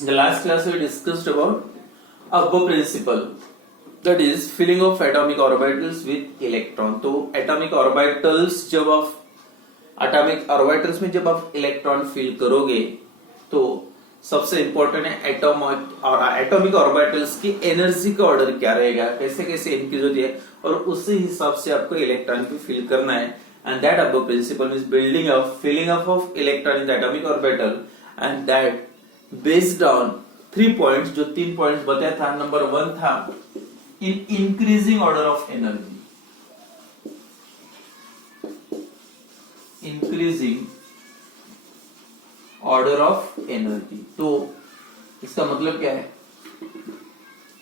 In the last class we discussed about above principle, that is filling of atomic orbitals with electron. तो atomic orbitals जब आप atomic orbitals में जब आप electron fill करोगे तो सबसे इंपॉर्टेंट है एटॉमिक ऑर्बिटल्स की एनर्जी का ऑर्डर क्या रहेगा, कैसे कैसे इंक्रीज होती है, और उसी हिसाब से आपको इलेक्ट्रॉन भी फिल करना है. And that above principle means building up filling up of electron in the atomic orbital, and that based on 3 points. जो 3 पॉइंट्स बताया था, नंबर 1 था in increasing order of energy, increasing order of energy. तो इसका मतलब क्या है,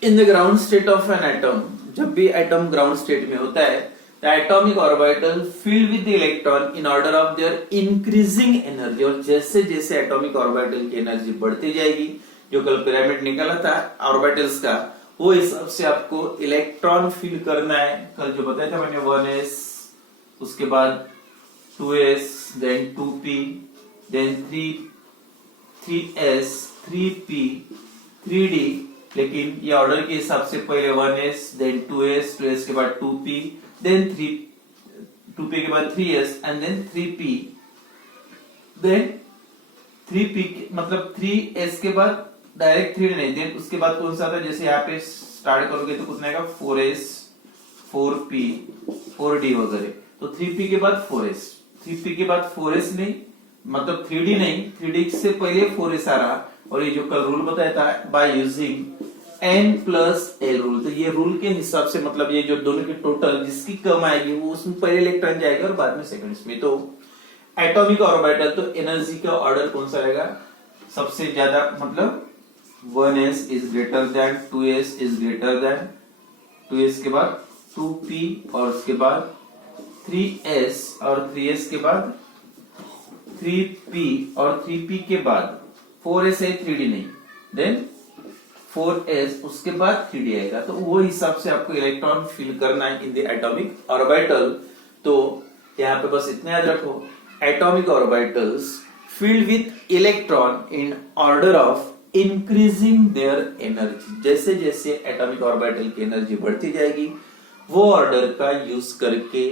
in the ground state of an atom, जब भी एटम ग्राउंड स्टेट में होता है, the atomic orbital filled with the electron in order of their increasing energy. और जैसे जैसे एटॉमिक ऑर्बिटल की एनर्जी बढ़ती जाएगी, जो कल पिरामिड निकाला था ऑर्बिटल्स का, वो हिसाब से आपको इलेक्ट्रॉन फिल करना है. कल जो बताया था मैंने 1s, उसके बाद 2s, then 2p, then 3s, 3p, 3d. लेकिन ये ऑर्डर के हिसाब से पहले 1s, देन 2s, 2s के बाद 2p, देन 2p के बाद 3s, and then 3p, then 3p मतलब 3s के बाद डायरेक्ट 3 नहीं, देन उसके बाद कौन सा था, जैसे यहाँ पे स्टार्ट करोगे तो कितना आएगा 4s, 4p, 4d वगैरह. तो 3p के बाद 4s, 3p के बाद 4s नहीं, मतलब 3d नहीं, 3d से पहले 4s आ रहा. और ये जो कल रूल बताया था by using n plus l rule, तो ये रूल के हिसाब से मतलब ये जो दोनों की टोटल जिसकी कम आएगी वो उसमें पहले इलेक्ट्रॉन जाएगा और बाद में सेकंड्स में. तो एटॉमिक ऑर्बिटल तो एनर्जी का ऑर्डर कौन सा रहेगा, सबसे ज्यादा मतलब 1s is greater than 2s is greater than 2s के बाद 2p, और उसके बाद 3s, और 3s के बाद 3p, और 3p के बाद 4s है, 3d नहीं, देन 4s, उसके बाद 3d आएगा. तो वो हिसाब से आपको इलेक्ट्रॉन फिल करना है इन द एटॉमिक ऑर्बिटल. तो यहाँ पे बस इतना याद रखो, atomic orbitals filled with electron in order of increasing their energy. जैसे जैसे एटॉमिक ऑर्बिटल की एनर्जी बढ़ती जाएगी, वो ऑर्डर का यूज करके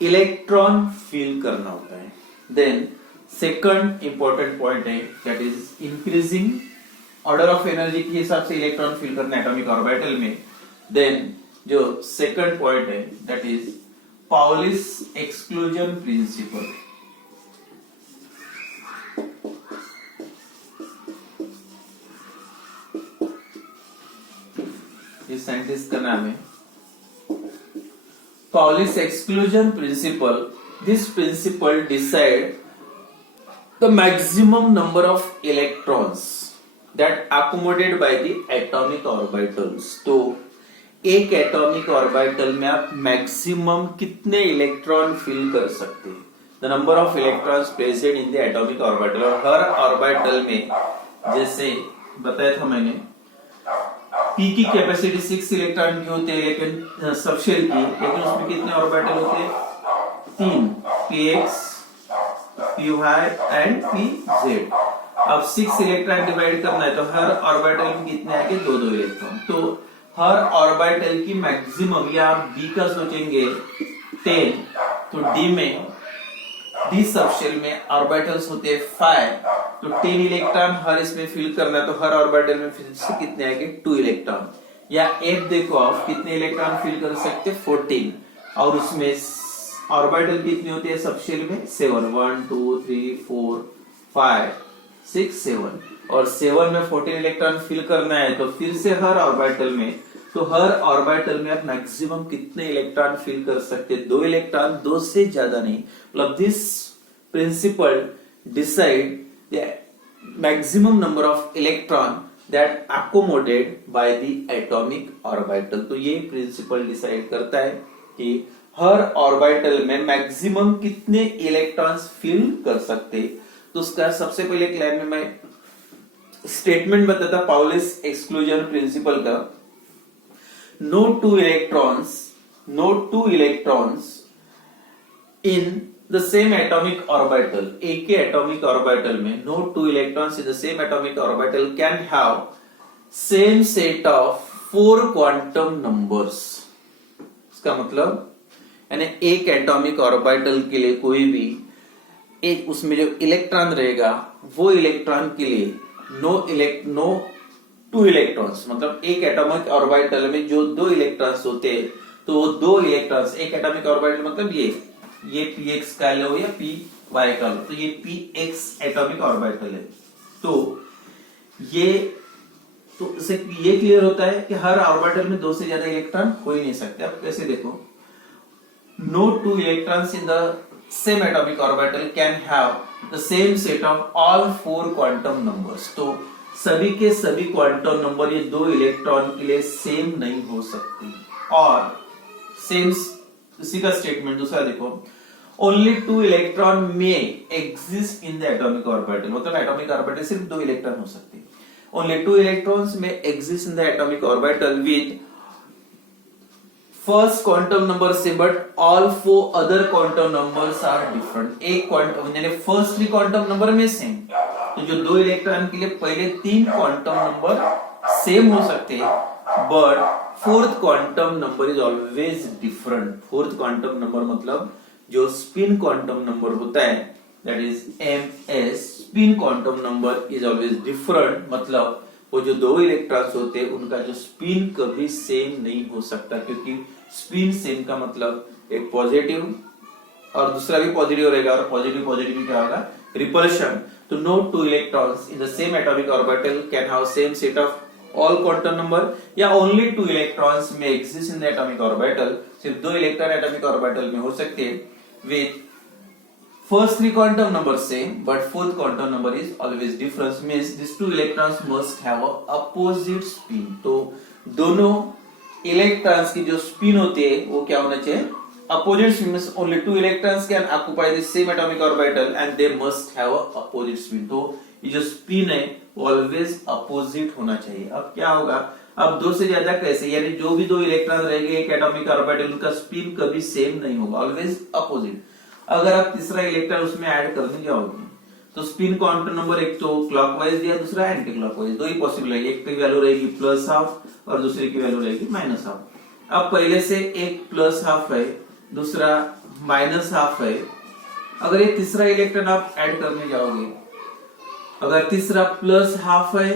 इलेक्ट्रॉन फिल करना होता है. देन सेकंड इंपॉर्टेंट पॉइंट है, that is increasing order of energy के हिसाब से इलेक्ट्रॉन फिल करना एटॉमिक ऑर्बिटल में. देन जो सेकंड पॉइंट है, that is Pauli's exclusion principal. इस साइंटिस्ट का नाम है Pauli's exclusion principle. This principle decide the maximum number of electrons that accommodated by the atomic orbitals. तो एक एटॉमिक ऑर्बिटल में आप मैक्सिमम कितने इलेक्ट्रॉन फिल कर सकते हैं, the number of electrons present in the atomic orbital. और हर orbital में जैसे बताया था मैंने, p की कैपेसिटी 6 इलेक्ट्रॉन की होते हैं, लेकिन सबशेल की, लेकिन उसमें कितने ऑर्बिटल होते हैं, 3, px, py एंड pz. अब 6 इलेक्ट्रॉन डिवाइड करना है तो हर ऑर्बिटल में कितने आएंगे, 2-2 इलेक्ट्रॉन. तो हर ऑर्बिटल की मैक्सिमम, या आप d का सोचेंगे 10, तो d में डी सबशेल में ऑर्बिटल्स होते हैं 5, तो 10 इलेक्ट्रॉन हर इसमें फिल करना है, तो हर ऑर्बिटल में फिर से कितने आएंगे, 2 इलेक्ट्रॉन. या f देखो आप कितने इलेक्ट्रॉन फिल कर सकते हैं, 14, और उसमें ऑर्बिटल कितने होते हैं सबशेल में, 7, 1 2 3 4 5 6 7, और 7 में 14 इलेक्ट्रॉन फिल करना है, तो फिर से हर ऑर्बिटल में, तो हर ऑर्बिटल में आप मैक्सिमम कितने इलेक्ट्रॉन फिल कर सकते हैं, 2 इलेक्ट्रॉन, 2 से ज्यादा नहीं. मतलब this principle decide the maximum number of electron that accommodated by the atomic orbital. तो ये प्रिंसिपल डिसाइड करता है कि हर ऑर्बिटल में मैक्सिमम कितने इलेक्ट्रॉन्स फिल कर सकते. तो उसका सबसे पहले एक लाइन में मैं स्टेटमेंट बताता पाउलिस एक्सक्लूजन प्रिंसिपल का. no two electrons in the same atomic orbital, एक ही एटॉमिक ऑर्बिटल में no two electrons in the same atomic orbital can have same set of 4 quantum numbers. इसका मतलब यानी एक एटॉमिक ऑर्बिटल के लिए कोई भी एक उसमें जो इलेक्ट्रॉन रहेगा वो इलेक्ट्रॉन के लिए नो टू इलेक्ट्रॉन्स, मतलब एक एटॉमिक ऑर्बिटल में जो 2 इलेक्ट्रॉन्स होते हैं तो वो 2 इलेक्ट्रॉन्स एक एटॉमिक ऑर्बिटल, मतलब ये px का लो या py का लो, तो ये px एटॉमिक ऑर्बिटल है। तो इससे ये क्लियर होता है कि हर ऑर्बिटल में 2 से ज्यादा इलेक्ट्रॉन हो ही नहीं सकते। अब कैसे देखो, no two electrons in the same atomic orbital can have the same set of all 4 quantum numbers. तो सभी के सभी क्वांटम नंबर ये 2 इलेक्ट्रॉन के लिए सेम नहीं हो सकती। और सेम इसी का स्टेटमेंट दूसरा देखो, only 2 electron may exist in the atomic orbital, मतलब एटॉमिक ऑर्बिटल सिर्फ 2 इलेक्ट्रॉन हो सकते हैं। Only 2 electrons may exist in the atomic orbital with first quantum number से, but all 4 other quantum numbers are different. एक quantum यानी first 3 quantum number में same, तो जो 2 इलेक्ट्रॉन के लिए पहले 3 क्वांटम नंबर सेम हो सकते हैं, but fourth quantum number is always different. Fourth quantum number मतलब जो स्पिन क्वांटम नंबर होता है that is ms, spin quantum number is always different, मतलब वो जो 2 इलेक्ट्रॉन्स होते हैं उनका जो स्पिन कभी सेम नहीं हो सकता, क्योंकि स्पिन सेम का मतलब एक पॉजिटिव और दूसरा भी पॉजिटिव रहेगा, और पॉजिटिव पॉजिटिव क्या होगा, रिपल्शन। तो no 2 electrons in the same atomic orbital can have same set of all quantum number, या only 2 electrons may exist in the atomic orbital, सिर्फ 2 इलेक्ट्रॉन एटॉमिक ऑर्बिटल में हो सकते हैं with first 3 quantum number same but fourth quantum number is always different, means these 2 electrons must have a opposite spin। तो दोनों electrons की जो spin होती है वो क्या होना चाहिए, opposite spin, means only 2 electrons can occupy the same atomic orbital and they must have a opposite spin। तो ये जो स्पिन है वो ऑलवेज अपोजिट होना चाहिए। अब क्या होगा, अब 2 से ज्यादा कैसे, यानी जो भी 2 इलेक्ट्रॉन रहेंगे एक एटॉमिक ऑर्बिटल, उनका स्पिन कभी सेम नहीं होगा, ऑलवेज अपोजिट। अगर आप तीसरा इलेक्ट्रॉन उसमें ऐड करने जाओगे तो स्पिन क्वांटम नंबर एक तो क्लॉकवाइज दिया, दूसरा एंटी क्लॉकवाइज, 2 ही पॉसिबल है, एक की वैल्यू रहेगी +½ और दूसरे की वैल्यू रहेगी -½ अब पहले से एक +½ है, दूसरा -½ है, अगर ये तीसरा इलेक्ट्रॉन आप ऐड करने जाओगे, अगर तीसरा +½ है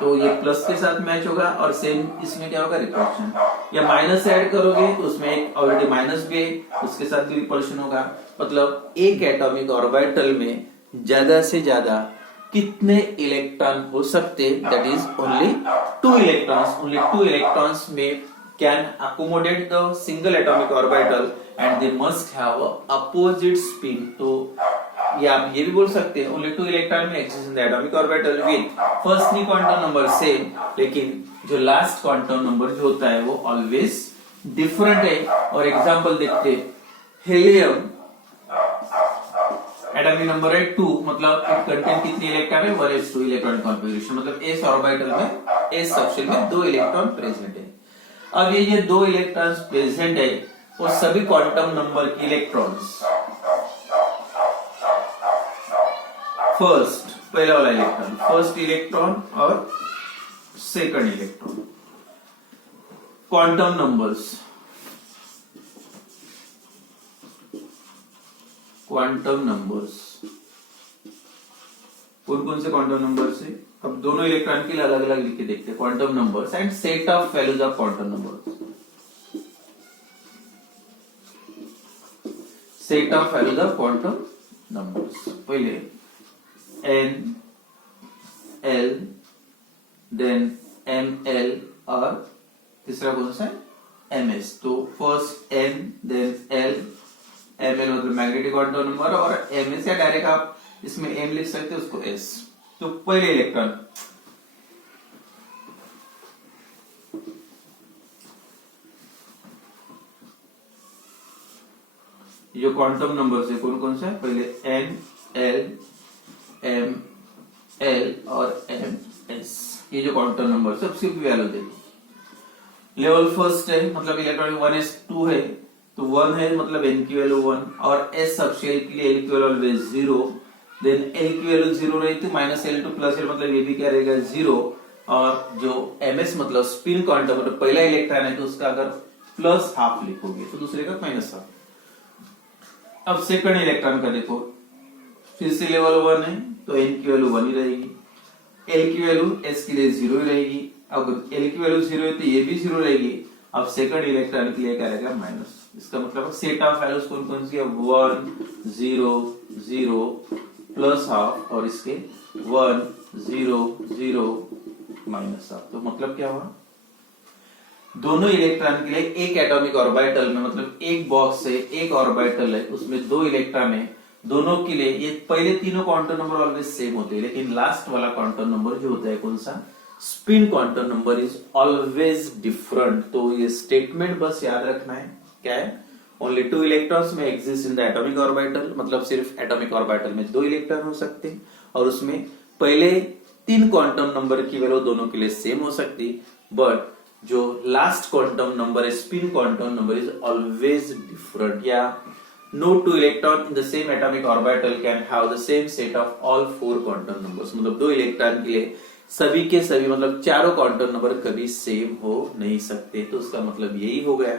तो ये प्लस के साथ मैच होगा और सेम इसमें क्या होगा, रिपल्शन। या माइनस ऐड करोगे तो उसमें एक ऑलरेडी माइनस भी है, उसके साथ भी रिपल्शन होगा। मतलब एक एटॉमिक ऑर्बिटल में ज्यादा से ज्यादा कितने इलेक्ट्रॉन हो सकते, that is only 2 electrons. Only 2 electrons may can accommodate the single atomic orbital and they must have opposite spin. तो या आप ये भी बोल सकते हैं only 2 electron may exist in the atomic orbital with first 3 quantum number same, लेकिन जो लास्ट क्वांटम नंबर जो होता है वो ऑलवेज डिफरेंट है। और एग्जांपल देखते हैं, हेलियम एटॉमिक नंबर है 2, मतलब इट कंटेन कितने इलेक्ट्रॉन है, 1s2 इलेक्ट्रॉनिक कॉन्फ़िगरेशन, मतलब s ऑर्बिटल में s सबशेल में 2 इलेक्ट्रॉन प्रेजेंट है। अब ये 2 इलेक्ट्रॉन्स प्रेजेंट है वो सभी क्वांटम नंबर के इलेक्ट्रॉन्स, फर्स्ट पहला वाला इलेक्ट्रॉन, फर्स्ट इलेक्ट्रॉन और second electron, quantum numbers, quantum numbers कौन कौन से क्वांटम नंबर्स है, अब दोनों इलेक्ट्रॉन के लिए अलग अलग लिख के देखते हैं, quantum numbers and set of values of quantum numbers. Set of values of quantum numbers, पहले n, l, देन ml और तीसरा कौन सा है ms। तो first n then l, ml मतलब मैग्नेटिक क्वांटम नंबर, और ms या डायरेक्ट आप इसमें m लिख सकते हैं उसको s। तो पहले इलेक्ट्रॉन जो क्वांटम नंबर है कौन कौन सा है, पहले n, l, m, l और ms, ये जो क्वांटम नंबर सबसे वैल्यू देखो। लेवल फर्स्ट है, मतलब इलेक्ट्रॉन 1s2 है, तो 1 है मतलब n की वैल्यू 1, और s सबशेल के लिए l की वैल्यू ऑलवेज 0, देन l की वैल्यू 0 रही तो -l2 प्लस l मतलब ये भी क्या रहेगा 0, और जो ms मतलब स्पिन क्वांटम मतलब पहला इलेक्ट्रॉन है तो उसका अगर प्लस हाफ लिखोगे तो दूसरे का माइनस हाफ। अब सेकंड इलेक्ट्रॉन का देखो, फिर से लेवल 1 है तो n की वैल्यू 1 ही रहेगी, l की वैल्यू s के लिए 0 ही रहेगी। अब l की वैल्यू 0 है तो ये भी 0 रहेगी। अब सेकंड इलेक्ट्रॉन के लिए क्या रहेगा माइनस, इसका मतलब सेट ऑफ वैल्यूज कौन कौन सी है 1 0 0 प्लस हाफ और इसके 1 0 0 माइनस हाफ। तो मतलब क्या हुआ, दोनों इलेक्ट्रॉन के लिए एक एटॉमिक ऑर्बिटल में मतलब एक बॉक्स से एक ऑर्बिटल है उसमें 2 इलेक्ट्रॉन है, दोनों के लिए ये पहले तीनों क्वांटम नंबर ऑलवेज सेम होते हैं, लेकिन लास्ट वाला क्वांटम नंबर जो होता है कौन सा, spin quantum number is always different. तो ये स्टेटमेंट बस याद रखना है, क्या है, only 2 electrons may exist in the atomic orbital, मतलब सिर्फ एटॉमिक ऑर्बिटल में 2 इलेक्ट्रॉन हो सकते हैं और उसमें पहले 3 क्वांटम नंबर की वैल्यू दोनों के लिए सेम हो सकती, बट जो लास्ट क्वांटम नंबर है spin quantum number is always different. या no 2 electron in the same atomic orbital can have the same set of all 4 quantum numbers, मतलब 2 इलेक्ट्रॉन के लिए सभी के सभी मतलब चारों क्वांटम नंबर कभी सेम हो नहीं सकते। तो उसका मतलब यही हो गया,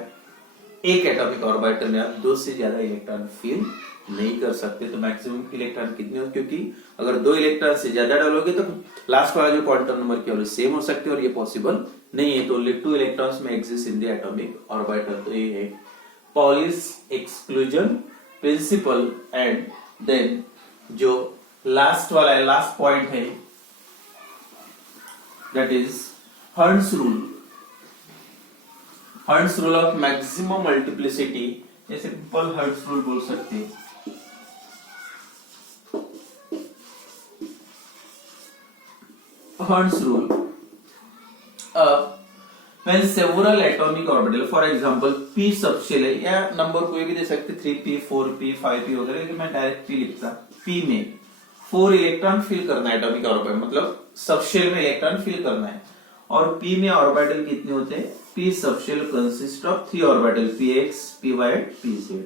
एक एटॉमिक ऑर्बिटल में आप 2 से ज्यादा इलेक्ट्रॉन फिल नहीं कर सकते। तो मैक्सिमम इलेक्ट्रॉन कितने हो, क्योंकि अगर 2 इलेक्ट्रॉन से ज्यादा डालोगे तो लास्ट वाला जो क्वांटम नंबर की वैल्यू सेम हो सकते और ये पॉसिबल नहीं है। तो only 2 electrons may exist in the atomic orbital. तो ये है Pauli's exclusion principle. And then जो लास्ट वाला है, लास्ट पॉइंट है, that is Hund's rule. Hund's rule of maximum multiplicity, ये सिंपल हर्ट्ज रूल बोल सकते हैं। Hund's rule, when several atomic orbital, for example p subshell है या नंबर कोई भी दे सकते 3p 4p 5p वगैरह, लेकिन मैं डायरेक्ट p लिखता। p में 4 इलेक्ट्रॉन फिल करना है एटॉमिक ऑर्बिटल, मतलब सबशेल में इलेक्ट्रॉन फिल करना है। और p में ऑर्बिटल कितने होते हैं, p subshell consist of 3 orbital px py pz।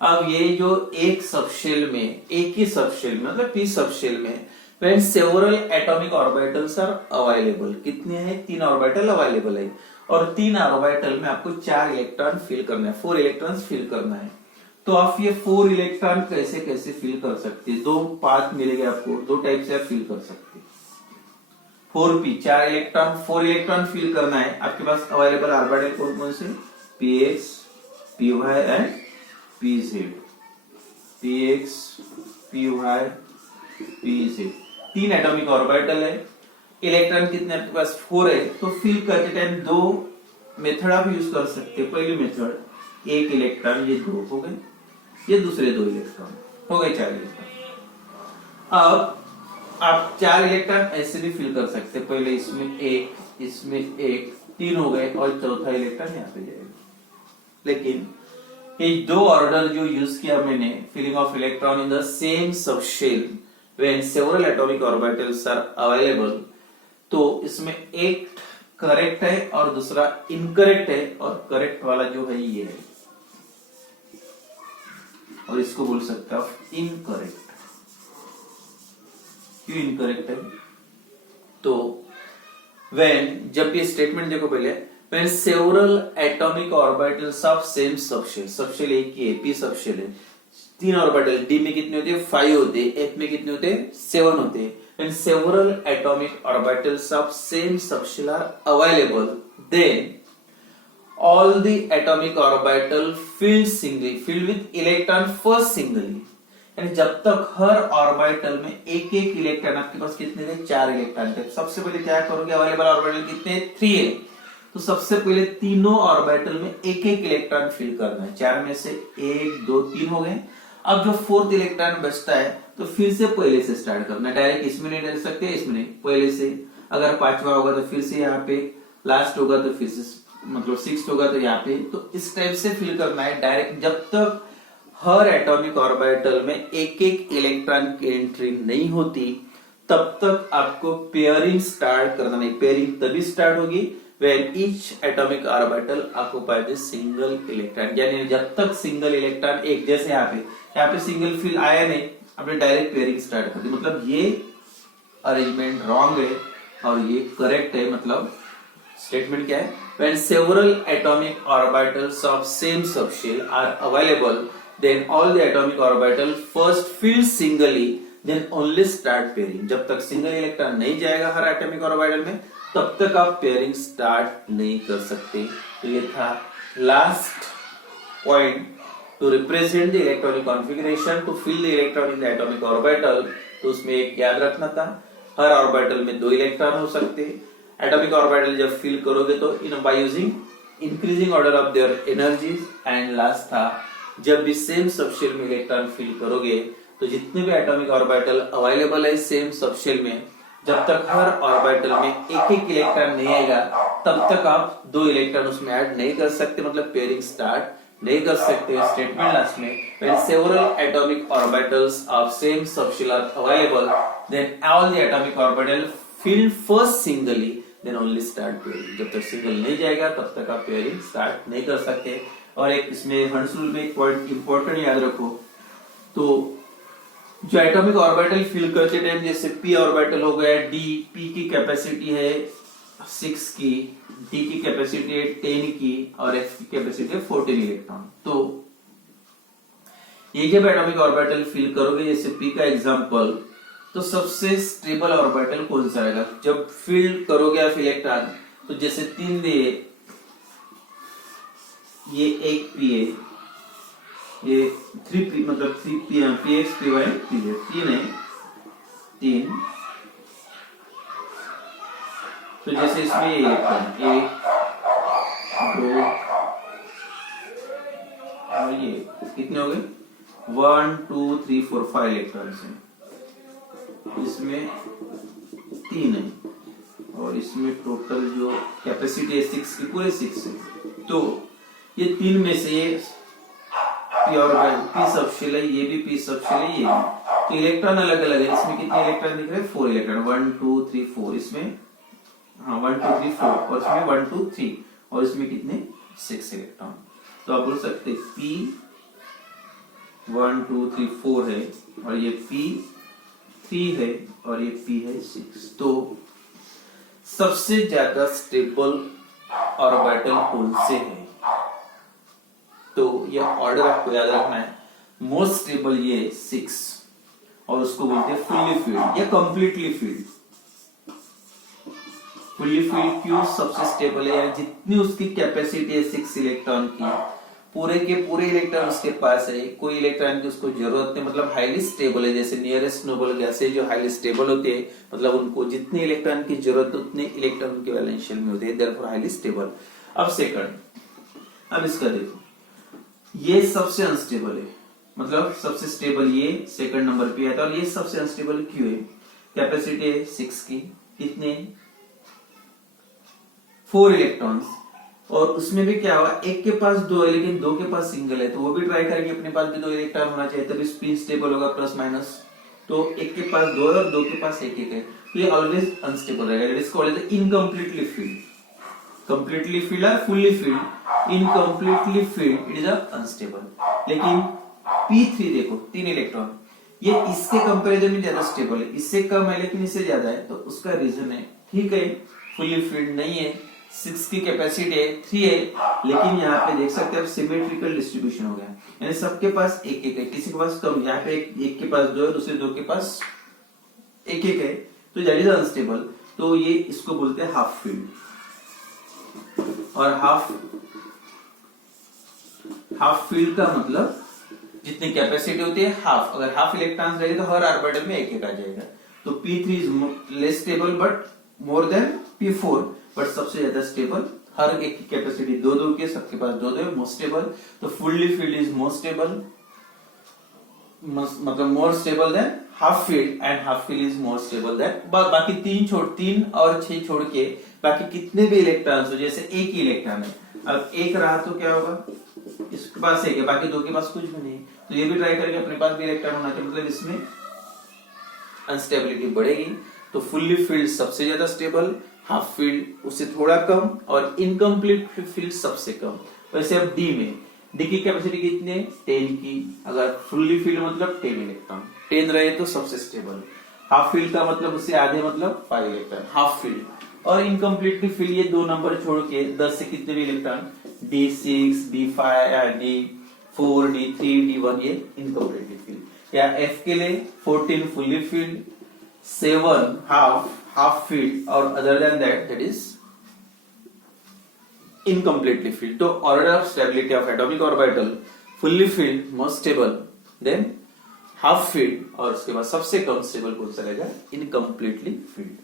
अब ये जो एक सबशेल में, एक ही सबशेल में मतलब p सबशेल में when several atomic orbitals are available, कितने हैं, 3 ऑर्बिटल अवेलेबल है और 3 ऑर्बिटल में आपको 4 इलेक्ट्रॉन फिल करना है, 4 इलेक्ट्रॉन फिल करना है। तो आप ये 4 इलेक्ट्रॉन कैसे कैसे फिल कर सकते हैं, 2 पाथ मिलेंगे आपको, 2 टाइप से आप फिल कर सकते हैं। 4p 4 इलेक्ट्रॉन, 4 इलेक्ट्रॉन फिल करना है, आपके पास अवेलेबल ऑर्बिटल कौन कौन से, px py and pz, px py pz, 3 atomic orbital है। इलेक्ट्रॉन कितने आपके पास 4 है, तो फिल करते टाइम 2 मेथड आप यूज कर सकते हैं। पहली मेथड, एक इलेक्ट्रॉन, ये 2 हो गए, ये दूसरे 2 इलेक्ट्रॉन हो गए, 4 इलेक्ट्रॉन। अब आप 4 इलेक्ट्रॉन ऐसे भी फिल कर सकते हैं, पहले इसमें एक, इसमें एक, 3 हो गए और चौथा इलेक्ट्रॉन यहाँ पे जाएगा। लेकिन ये 2 ऑर्डर जो यूज किया मैंने, filling of electron in the same subshell when several atomic orbitals are available, तो इसमें एक करेक्ट है और दूसरा इनकरेक्ट है, और करेक्ट वाला जो है ये है और इसको बोल सकते हैं इनकरेक्ट। क्यों इनकरेक्ट है, तो when, जब ये स्टेटमेंट देखो पहले, when several atomic orbitals of same subshell, subshell एक ही है, p सबशेल है, 3 ऑर्बिटल, d में कितने होते हैं 5 होते हैं, f में कितने होते हैं 7 होते हैं। When several atomic orbitals of same subshell are available, then all the atomic orbital filled singly, filled with electron first singly, यानी जब तक हर ऑर्बिटल में एक एक इलेक्ट्रॉन, आपके पास कितने थे 4 इलेक्ट्रॉन थे। सबसे पहले क्या करोगे, अवेलेबल ऑर्बिटल कितने 3 है, तो सबसे पहले तीनों ऑर्बिटल में एक एक इलेक्ट्रॉन फिल करना है। 4 में से 1 2 3 हो गए। अब जो 4th इलेक्ट्रॉन बचता है तो फिर से पहले से स्टार्ट करना है, डायरेक्ट इसमें नहीं डाल सकते, इसमें नहीं, पहले से। अगर 5वां होगा तो फिर से यहाँ पे, लास्ट होगा तो फिर से मतलब 6th होगा तो यहाँ पे, तो इस टाइप से फिल करना है डायरेक्ट। जब तक हर एटॉमिक ऑर्बिटल में एक एक इलेक्ट्रॉन की एंट्री नहीं होती तब तक आपको पेयरिंग स्टार्ट करना नहीं। पेयरिंग तभी स्टार्ट होगी when each atomic orbital occupies a single electron, यानी जब तक सिंगल इलेक्ट्रॉन एक, जैसे यहाँ पे सिंगल फिल आया नहीं, आपने डायरेक्ट पेयरिंग स्टार्ट कर दी, मतलब ये अरेंजमेंट रॉन्ग है और ये करेक्ट है। मतलब स्टेटमेंट क्या है, when several atomic orbitals of same subshell are available, then all the atomic orbital first fill singly, then only start pairing। जब तक सिंगल इलेक्ट्रॉन नहीं जाएगा हर एटॉमिक ऑर्बिटल में, तब तक आप पेयरिंग स्टार्ट नहीं कर सकते। तो ये था last point, to represent the electronic configuration to fill the electron in the atomic orbital. तो उसमें एक याद रखना था, हर ऑर्बिटल में 2 इलेक्ट्रॉन हो सकते हैं। एटॉमिक ऑर्बिटल जब फिल करोगे तो in by using increasing order of their energies. And last था, जब भी सेम सबशेल में इलेक्ट्रॉन फिल करोगे तो जितने भी एटॉमिक ऑर्बिटल अवेलेबल है सेम सबशेल में, जब तक हर ऑर्बिटल में एक एक इलेक्ट्रॉन नहीं आएगा तब तक आप 2 इलेक्ट्रॉन उसमें ऐड नहीं कर सकते, मतलब पेयरिंग स्टार्ट नहीं कर सकते। स्टेटमेंट लास्ट में, when several atomic orbitals of same subshell are available, then all the atomic orbital fill first singly, then only start pairing। जब तक सिंगल नहीं जाएगा तब तक आप पेयरिंग स्टार्ट नहीं कर सकते। और एक इसमें हंस रूल में एक पॉइंट इंपॉर्टेंट याद रखो, तो जो एटॉमिक ऑर्बिटल फिल करते टाइम, जैसे p ऑर्बिटल हो गया d, p की कैपेसिटी है 6 की, d की कैपेसिटी है 10 की और f की कैपेसिटी है 14 इलेक्ट्रॉन। तो ये जब एटॉमिक ऑर्बिटल फिल करोगे, जैसे p का एग्जांपल, तो सबसे स्टेबल ऑर्बिटल कौन सा रहेगा जब फिल करोगे आप इलेक्ट्रॉन? तो जैसे 3 दे, ये एक p है, ये 3p, मतलब 3p, px py p है, 3 है, 3। तो जैसे इसमें इलेक्ट्रॉन 1 2 और ये कितने हो गए, 1 2 3 4 5 इलेक्ट्रॉन है, इसमें 3 है और इसमें टोटल जो कैपेसिटी है 6 की, पूरे 6 है। तो ये 3 में से और p सबशेल है, ये भी p सबशेल है, ये भी। तो इलेक्ट्रॉन अलग अलग है, इसमें कितने इलेक्ट्रॉन दिख रहे हैं? 4 इलेक्ट्रॉन, 1 2 3 4, इसमें 1 2 3 4 और इसमें 1 2 3 और इसमें कितने 6 इलेक्ट्रॉन। तो आप बोल सकते हैं p 1 2 3 4 है और ये p 3 है और ये p है 6। तो सबसे ज्यादा स्टेबल ऑर्बिटल कौन से है? तो यह ऑर्डर आपको याद रखना है। मोस्ट स्टेबल ये 6 और उसको बोलते हैं फुल्ली फील्ड या कंप्लीटली फील्ड। फुल्ली फील्ड क्यों सबसे स्टेबल है? यानी जितनी उसकी कैपेसिटी है 6 इलेक्ट्रॉन की, पूरे के पूरे इलेक्ट्रॉन उसके पास है, कोई इलेक्ट्रॉन की उसको जरूरत नहीं, मतलब हाईली स्टेबल है। जैसे नियरेस्ट नोबल गैसेज जो हाईली स्टेबल होते हैं, मतलब उनको जितने इलेक्ट्रॉन की जरूरत है उतने इलेक्ट्रॉन उनके वैलेंशियल में होते हैं, देयरफॉर हाईली स्टेबल। अब सेकंड, अब इसका देखो, ये सबसे अनस्टेबल है, मतलब सबसे स्टेबल ये सेकंड नंबर पे आता है और ये सबसे अनस्टेबल क्यों है? कैपेसिटी है 6 की, कितने 4 इलेक्ट्रॉन्स, और उसमें भी क्या हुआ, एक के पास 2 है लेकिन 2 के पास सिंगल है, तो वो भी ट्राई करेंगे अपने पास भी 2 इलेक्ट्रॉन होना चाहिए, तभी स्पिन स्टेबल होगा प्लस माइनस। तो एक के पास 2 है और 2 के पास एक है, तो ये ऑलवेज अनस्टेबल रहेगा। It is called incompletely filled. Completely filled और fully filled, incompletely filled it is unstable. लेकिन p3 देखो 3 इलेक्ट्रॉन, ये इसके कंपैरिजन में ज्यादा स्टेबल है, इससे कम है लेकिन इससे ज्यादा है, तो उसका रीजन है, ठीक है फुल्ली फील्ड नहीं है, 6 की कैपेसिटी है, 3 है, लेकिन यहाँ पे देख सकते हैं सिमेट्रिकल डिस्ट्रीब्यूशन हो गया, यानी सबके पास एक एक है, किसी के पास कम, यहाँ पे एक के पास 2 है, दूसरे 2 के पास एक एक है, तो दैट इज अनस्टेबल। तो ये इसको बोलते हैं हाफ फील्ड। और हाफ फील्ड का मतलब जितनी कैपेसिटी होती है हाफ, अगर हाफ इलेक्ट्रॉन्स रहेंगे तो हर ऑर्बिटल में एक एक आ जाएगा। तो p3 is less stable but more than p4, but सबसे ज्यादा स्टेबल, हर एक की कैपेसिटी 2 की, सबके पास 2 है, मोस्ट स्टेबल। तो fully filled is most stable, मतलब more stable than half filled, and half filled is more stable than बाकी 3 और 6 छोड़ के बाकी कितने भी इलेक्ट्रॉन्स हो, जैसे एक ही इलेक्ट्रॉन है, अब एक रहा तो क्या होगा, इसके पास एक है, बाकी 2 के पास कुछ भी नहीं, तो ये भी ट्राई करके अपने पास भी इलेक्ट्रॉन होना चाहिए, मतलब इसमें अनस्टेबिलिटी बढ़ेगी। तो फुल्ली फील्ड सबसे ज्यादा स्टेबल, हाफ फील्ड उससे थोड़ा कम और इनकम्प्लीट फील्ड सबसे कम। वैसे अब डी में, डी की कैपेसिटी कितनी है 10 की, अगर फुल्ली फील्ड मतलब 10 इलेक्ट्रॉन, 10 रहे तो सबसे स्टेबल। हाफ फील्ड का मतलब उससे आधे मतलब 5 इलेक्ट्रॉन हाफ फील्ड, और इनकम्प्लीट की फील्ड ये 2 नंबर छोड़ के 10 से कितने भी electron D6 D5 D4 D3 D1 ये इनकम्प्लीट फील्ड। या F के लिए 14 फुल्ली फील्ड, 7 हाफ फील्ड और other than that is incompletely filled। तो order of stability of atomic orbital fully filled most stable, then half filled और उसके बाद सबसे कम स्टेबल कौन सा रहेगा, incompletely filled।